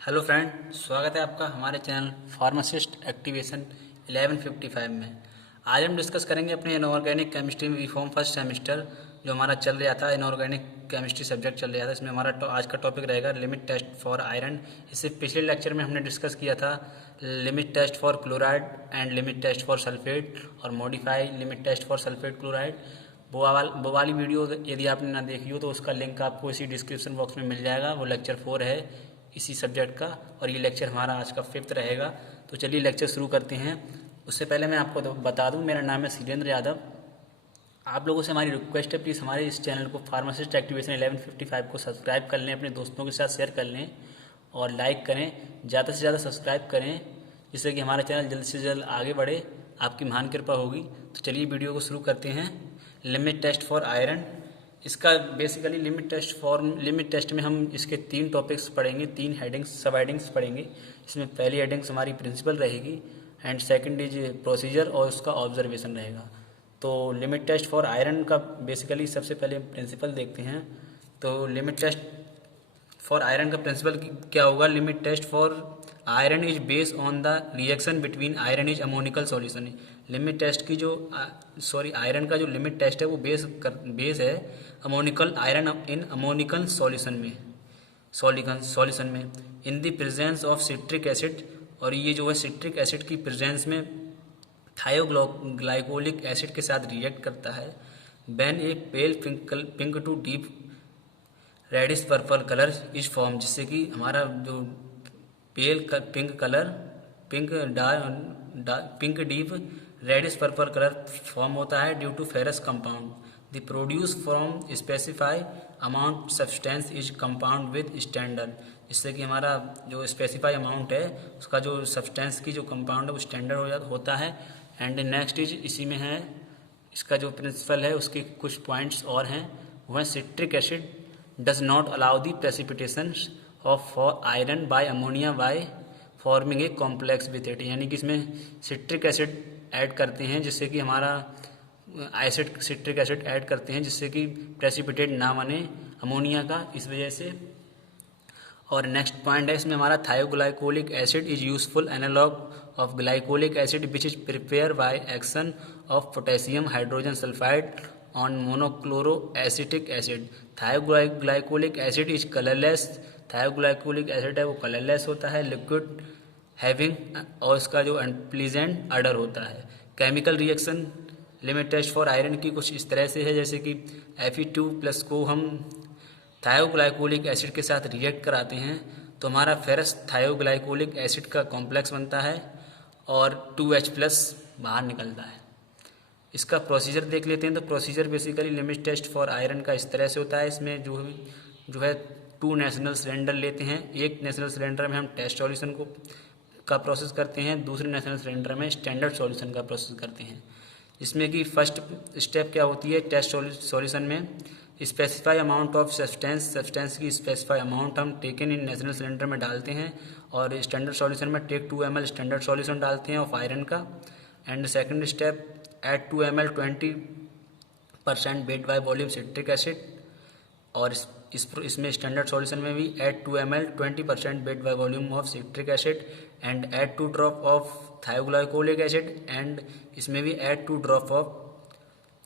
Hello friend, स्वागत है आपका हमारे चैनल फार्मासिस्ट एक्टिवेशन 1155 में। आज हम डिस्कस करेंगे अपने इनऑर्गेनिक केमिस्ट्री में फॉर्म फर्स्ट सेमेस्टर जो हमारा चल रहा था। इनऑर्गेनिक केमिस्ट्री सब्जेक्ट चल रहा था। इसमें हमारा आज का टॉपिक रहेगा लिमिट टेस्ट फॉर आयरन। इससे पिछले लेक्चर में हमने डिस्कस किया था limit test for chloride and limit test for sulphate और modify limit test for sulphate chloride. वो वाली वीडियो यदि आपने ना देखी हो तो उसका लिंक आपको इसी डिस्क्रिप्शन बॉक्स में मिल जाएगा। वो लेक्चर 4 है इसी सब्जेक्ट का और ये लेक्चर हमारा आज का 5th रहेगा। तो चलिए लेक्चर शुरू करते हैं। उससे पहले मैं आपको बता दूं, मेरा नाम है शीलेंद्र यादव। आप लोगों से हमारी रिक्वेस्ट है, प्लीज़ हमारे इस चैनल को फार्मासिस्ट एक्टिवेशन 1155 को सब्सक्राइब कर लें, अपने दोस्तों के साथ शेयर कर लें और लाइक करें। ज़्यादा से ज़्यादा सब्सक्राइब करें जिससे कि हमारा चैनल जल्द से जल्द आगे बढ़े। आपकी महान कृपा होगी। तो चलिए वीडियो को शुरू करते हैं। लिमिट टेस्ट फॉर आयरन, इसका बेसिकली लिमिट टेस्ट में हम इसके 3 टॉपिक्स पढ़ेंगे, 3 हेडिंग्स सब हेडिंग्स पढ़ेंगे। इसमें पहली हेडिंग्स हमारी प्रिंसिपल रहेगी एंड सेकंड इज प्रोसीजर और उसका ऑब्जर्वेशन रहेगा। तो लिमिट टेस्ट फॉर आयरन का बेसिकली सबसे पहले प्रिंसिपल देखते हैं। तो लिमिट टेस्ट फॉर आयरन का प्रिंसिपल क्या होगा? Limit test for iron is based on the reaction between iron is ammoniacal solution. Limit test की जो आयरन का जो लिमिट टेस्ट है वो बेस है ammoniacal iron in ammoniacal solution में in the presence of citric acid. और ये जो है सिट्रिक एसिड की प्रेजेंस में थायोग्लाइकोलिक एसिड के साथ रिएक्ट करता है। When a pale pink to deep reddish purple colour is form, जिससे कि हमारा जो pink deep reddish purple colour form होता है due to ferrous compound. The produce from specify amount substance is compound with standard, जिससे कि हमारा जो स्पेसिफाई अमाउंट है उसका जो सब्सटेंस की जो कंपाउंड है वो स्टैंडर्ड होता है। एंड नेक्स्ट इज इसी में है इसका जो प्रिंसिपल है उसके कुछ पॉइंट्स और हैं। वह citric acid does not allow the precipitation of iron bye ammonia by forming a complex with it, यानी कि इसमें सिट्रिक एसिड ऐड करते हैं जिससे कि हमारा सिट्रिक एसिड ऐड करते हैं जिससे कि प्रेसिपिटेट ना बने अमोनिया का, इस वजह से। और नेक्स्ट पॉइंट है इसमें हमारा thioglycolic acid is useful analogue of glycolic acid which is prepare by action of potassium hydrogen sulphide on monochloro acetic acid. Thioglycolic acid is colourless. Thioglycolic acid है वो कलरलेस होता है, लिक्विड हैविंग, और इसका जो अनप्लीजेंट अडर होता है। Chemical reaction limit test for iron की कुछ इस तरह से है, जैसे कि Fe2+ को हम थायोग्लाइकोलिक एसिड के साथ रिएक्ट कराते हैं तो हमारा फेरस थायोग्लाइकोलिक एसिड का कॉम्प्लेक्स बनता है और 2H+ बाहर निकलता है। इसका प्रोसीजर देख लेते हैं। तो procedure basically limit test for iron का इस तरह से होता है। इसमें जो है 2 नेशनल सिलेंडर लेते हैं। एक नेशनल सिलेंडर में हम टेस्ट सॉल्यूशन का प्रोसेस करते हैं, दूसरे नेशनल सिलेंडर में स्टैंडर्ड सॉल्यूशन का प्रोसेस करते हैं। जिसमें कि फर्स्ट स्टेप क्या होती है टेस्ट सॉल्यूशन में, स्पेसिफाई अमाउंट ऑफ सब्सटेंस की स्पेसिफाई अमाउंट हम टेकन इन नेशनल सिलेंडर में डालते हैं और स्टैंडर्ड सॉल्यूशन में टेक 2 ml स्टैंडर्ड सॉल्यूशन डालते हैं ऑफ आयरन का। And second step add 2 ml 20% weight by volume citric acid, और इसमें स्टैंडर्ड सॉल्यूशन में भी add 2 ml 20% weight by volume of citric acid and add 2 drop of thioglycolic acid, and इसमें भी add 2 drop of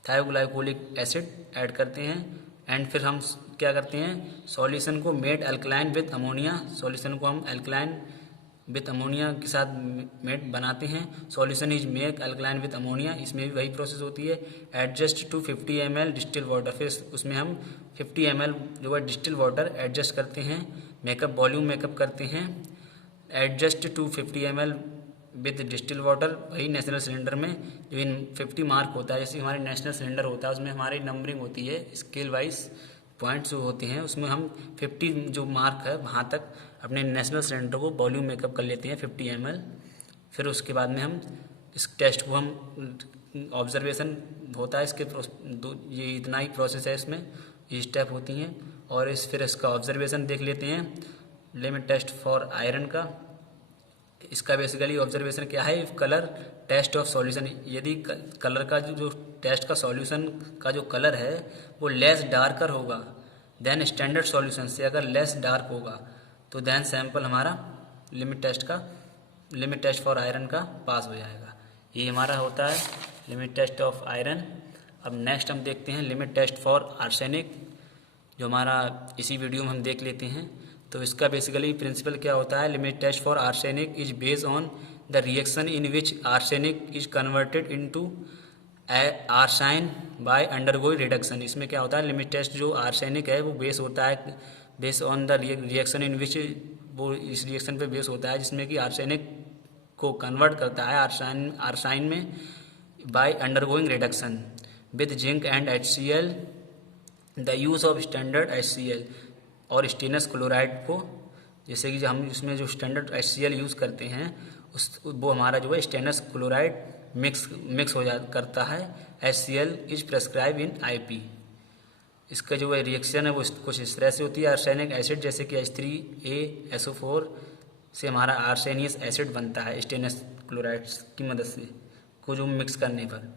thioglycolic acid add करते हैं। And फिर हम क्या करते हैं, सॉल्यूशन को made alkaline with ammonia, solution को हम अल्कलाइन विद अमोनिया के साथ मेड बनाते हैं। Solution is make alkaline with ammonia, इसमें भी वही प्रोसेस होती है। Adjust to 50 ml distil water, फिर उसमें हम 50 ml जो है डिस्टिल वाटर एडजस्ट करते हैं, वॉल्यूम मेकअप करते हैं। Adjust to 50 ml with distil water, वही नेशनल सिलेंडर में जो इन 50 मार्क होता है, जैसे हमारे नेशनल सिलेंडर होता है उसमें हमारी नंबरिंग होती है, स्केल वाइज पॉइंट्स जो होते हैं उसमें हम 50 जो मार्क है वहाँ तक अपने नेशनल सिलेंडर को वॉल्यूम मेकअप कर लेते हैं 50 ml। फिर उसके बाद में हम इस टेस्ट को हम ऑब्जर्वेशन होता है इसके ये इतना ही प्रोसेस है, इसमें ये स्टेप होती हैं। और फिर इसका ऑब्जर्वेशन देख लेते हैं लिमिट टेस्ट फॉर आयरन का। इसका बेसिकली ऑब्जर्वेशन क्या है, कलर टेस्ट ऑफ सॉल्यूशन। यदि कलर का जो टेस्ट का सॉल्यूशन का जो कलर है वो लेस डार्कर होगा देन स्टैंडर्ड सॉल्यूशन से, अगर लेस डार्क होगा तो देन सैंपल हमारा लिमिट टेस्ट फॉर आयरन का पास हो जाएगा। ये हमारा होता है लिमिट टेस्ट ऑफ आयरन। अब नेक्स्ट हम देखते हैं लिमिट टेस्ट फॉर आर्सेनिक, जो हमारा इसी वीडियो में हम देख लेते हैं। तो इसका बेसिकली प्रिंसिपल क्या होता है, limit test for arsenic is based on the reaction in which arsenic is converted into arsine by undergoing reduction. इसमें क्या होता है, लिमिट टेस्ट जो आर्सेनिक है वो base on the reaction in which, वो इस रिएक्शन पे बेस होता है जिसमें कि आर्सेनिक को कन्वर्ट करता है आर्साइन में by undergoing reduction with zinc and HCl। The use of standard HCl और स्टेनस क्लोराइड को, जैसे कि हम इसमें जो स्टैंडर्ड HCl यूज़ करते हैं वो हमारा जो है स्टेनस क्लोराइड मिक्स हो करता है। HCl is prescribe in IP। इसका जो है रिएक्शन है वो कुछ इस तरह से होती है। आर्सेनिक एसिड जैसे कि H3ASO4 से हमारा आर्सेनियस एसिड बनता है स्टेनस क्लोराइड्स की मदद से को जो मिक्स करने पर।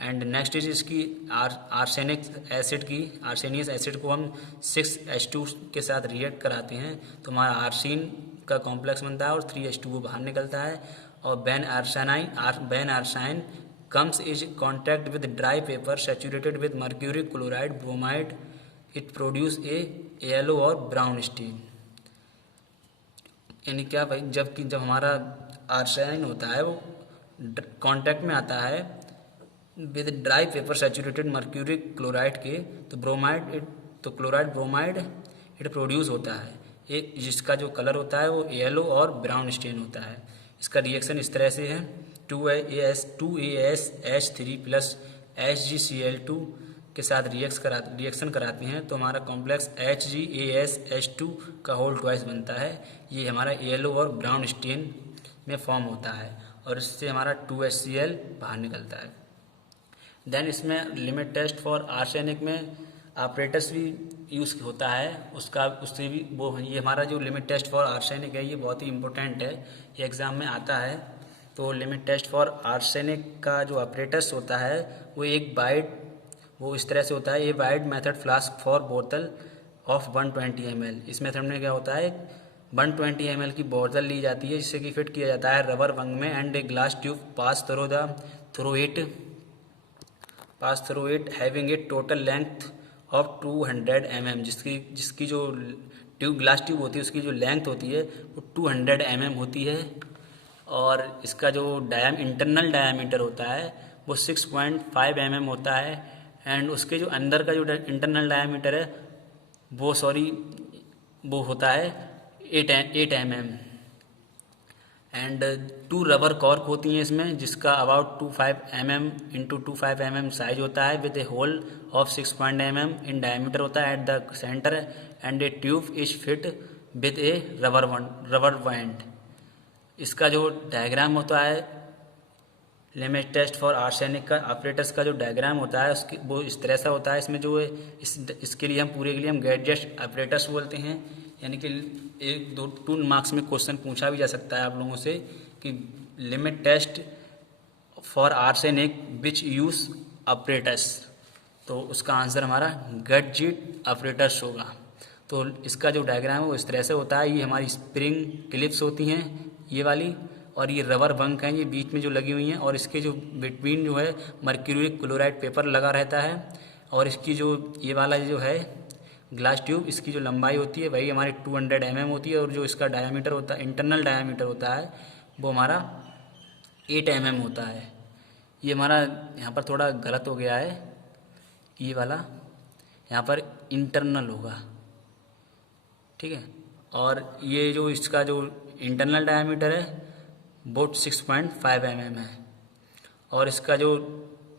एंड नेक्स्ट इज इसकी आर्सेनियस एसिड को हम 6H2 के साथ रिएक्ट कराते हैं तो हमारा आर्सिन का कॉम्प्लेक्स बनता है और 3H2O बाहर निकलता है। और Ben आर्साइन comes in contact with dry paper saturated with mercury chloride bromide, it produce a yellow और brown stain। यानी क्या भाई, जब हमारा आर्साइन होता है वो कांटेक्ट में आता है with dry paper saturated mercury chloride के, तो क्लोराइड ब्रोमाइड इट प्रोड्यूस होता है एक, जिसका जो कलर होता है वो येलो और ब्राउन स्टेन होता है। इसका रिएक्शन इस तरह से है, 2AsH3 प्लस HgCl2 के साथ रिएक्शन कराते हैं तो हमारा कॉम्प्लेक्स HgAsH2 का होल ट्वाइस बनता है। ये हमारा येलो और ब्राउन स्टेन में फॉर्म होता है और इससे हमारा 2HCl बाहर निकलता है। देन इसमें लिमिट टेस्ट फॉर आर्सेनिक में ऑपरेटर्स भी यूज़ होता है, उससे भी वो, ये हमारा जो लिमिट टेस्ट फॉर आर्सेनिक है ये बहुत ही इंपॉर्टेंट है, ये एग्ज़ाम में आता है। तो लिमिट टेस्ट फॉर आर्सेनिक का जो ऑपरेटर्स होता है वो इस तरह से होता है, a wide method flask for बोतल ऑफ 120 ml। इस मेथड में क्या होता है, 120 ml की बोतल ली जाती है जिससे कि फिट किया जाता है रबर वंग में and a glass tube pass through it having a total length of 200 mm। जिसकी जो ग्लास ट्यूब होती है उसकी जो लेंथ होती है वो 200 mm होती है और इसका जो इंटरनल डायामीटर होता है वो 6.5 mm होता है एंड उसके जो अंदर का जो इंटरनल डायामीटर है वो होता है 8 mm। एंड 2 रबर कॉर्क होती हैं इसमें जिसका about 25 mm into 25 mm size होता है with a hole of 6 mm in diameter होता है at the centre and a tube is fit with a rubber band. इसका जो डायग्राम होता है लिमिट टेस्ट फॉर आर्सेनिक का ऑपरेटर्स का जो डायग्राम होता है वो इस तरह से होता है। इसमें जो है इसके लिए हम गैडजेट ऑपरेटर्स बोलते हैं, यानी कि 2 मार्क्स में क्वेश्चन पूछा भी जा सकता है आप लोगों से कि limit test for arsenic which use apparatus, तो उसका आंसर हमारा गैडजेट ऑपरेटर्स होगा। तो इसका जो डायग्राम है वो इस तरह से होता है, ये हमारी स्प्रिंग क्लिप्स होती हैं ये वाली और ये रबर बंक हैं ये बीच में जो लगी हुई हैं और इसके जो बिटवीन जो है मर्क्यूरी क्लोराइड पेपर लगा रहता है और इसकी जो ये वाला जो है ग्लास ट्यूब, इसकी जो लंबाई होती है वही हमारी 200 mm होती है और जो इसका डायामीटर होता है इंटरनल डायामीटर होता है वो हमारा 8 mm होता है। ये हमारा यहाँ पर थोड़ा गलत हो गया है, ये वाला यहाँ पर इंटरनल होगा, ठीक है। और ये जो इसका जो इंटरनल डायामीटर है वो 6.5 mm है और इसका जो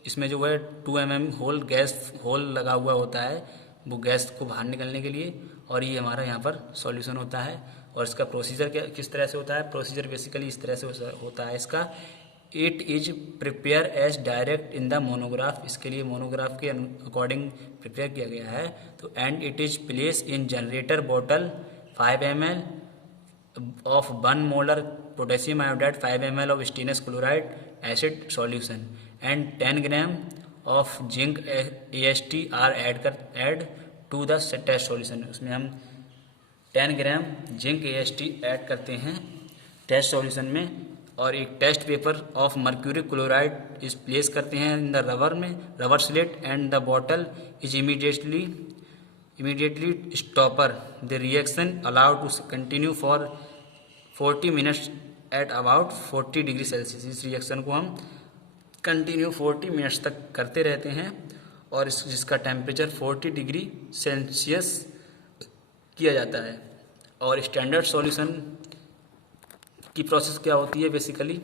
इसमें जो है 2 mm गैस होल लगा हुआ होता है वो गैस को बाहर निकलने के लिए, और ये हमारा यहाँ पर सॉल्यूशन होता है। और इसका प्रोसीजर किस तरह से होता है, प्रोसीजर बेसिकली इस तरह से होता है इसका, it is prepare as direct in the monograph, इसके लिए मोनोग्राफ के अकॉर्डिंग प्रिपेयर किया गया है। तो and it is place in generator bottle 5 ml of 1 molar potassium iodide, 5 ml of stannous chloride acid solution and 10 gram of zinc AST are add to the test solution। उसमें हम 10 gram zinc AST add करते हैं test solution में, और एक test paper of mercury chloride इस place करते हैं in the rubber slate, and the bottle is immediately stopper the reaction allowed to continue for 40 minutes at about 40 degree Celsius. इस reaction को हम कंटिन्यू 40 मिनट्स तक करते रहते हैं, और जिसका टेम्परेचर 40 डिग्री सेल्सियस किया जाता है। और स्टैंडर्ड सॉल्यूशन की प्रोसेस क्या होती है, बेसिकली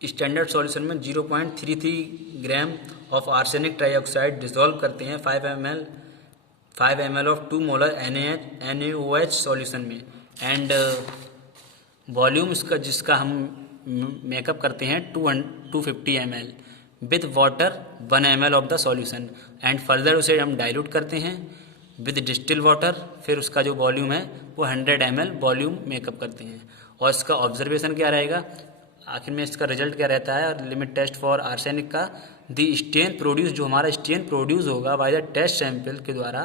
स्टैंडर्ड सॉल्यूशन में 0.33 gram of arsenic trioxide dissolve करते हैं 5 ml of 2 molar NaOH solution में, एंड वॉल्यूम इसका जिसका हम मेकअप करते हैं 250 ml with water 1 ml of the solution, and further उसे हम डाइल्यूट करते हैं विद डिस्टिल वाटर। फिर उसका जो वॉल्यूम है वो 100 ml वॉल्यूम मेकअप करते हैं। और इसका ऑब्जर्वेशन क्या रहेगा, आखिर में इसका रिजल्ट क्या रहता है, लिमिट टेस्ट फॉर आर्सेनिक का, दी स्टेन प्रोड्यूस, जो हमारा स्टेन प्रोड्यूस होगा बाय द टेस्ट सैंपल के द्वारा,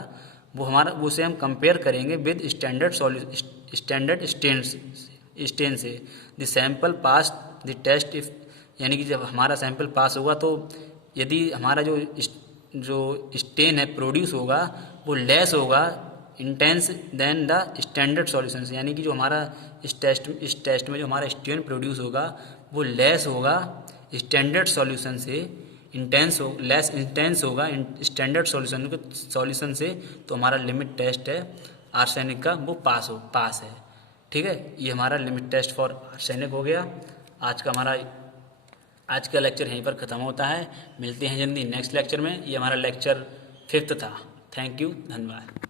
वो उसे हम कंपेयर करेंगे विद स्टैंडर्ड स्टेन से। The sample pass the test if, यानी कि जब हमारा सैंपल पास होगा तो यदि हमारा जो स्टेन है प्रोड्यूस होगा वो लेस होगा intense then the standard solution, यानी कि जो हमारा इस टेस्ट में जो हमारा स्टेन प्रोड्यूस होगा वो लेस होगा स्टैंडर्ड सॉल्यूशन से, लेस इंटेंस होगा स्टैंडर्ड सॉल्यूशन से, तो हमारा लिमिट टेस्ट है आर्सेनिक का वो पास है। ठीक है, ये हमारा लिमिट टेस्ट फॉर आर्सेनिक हो गया। आज का लेक्चर यहीं पर ख़त्म होता है। मिलते हैं जल्दी नेक्स्ट लेक्चर में। ये हमारा लेक्चर 5th था। थैंक यू, धन्यवाद।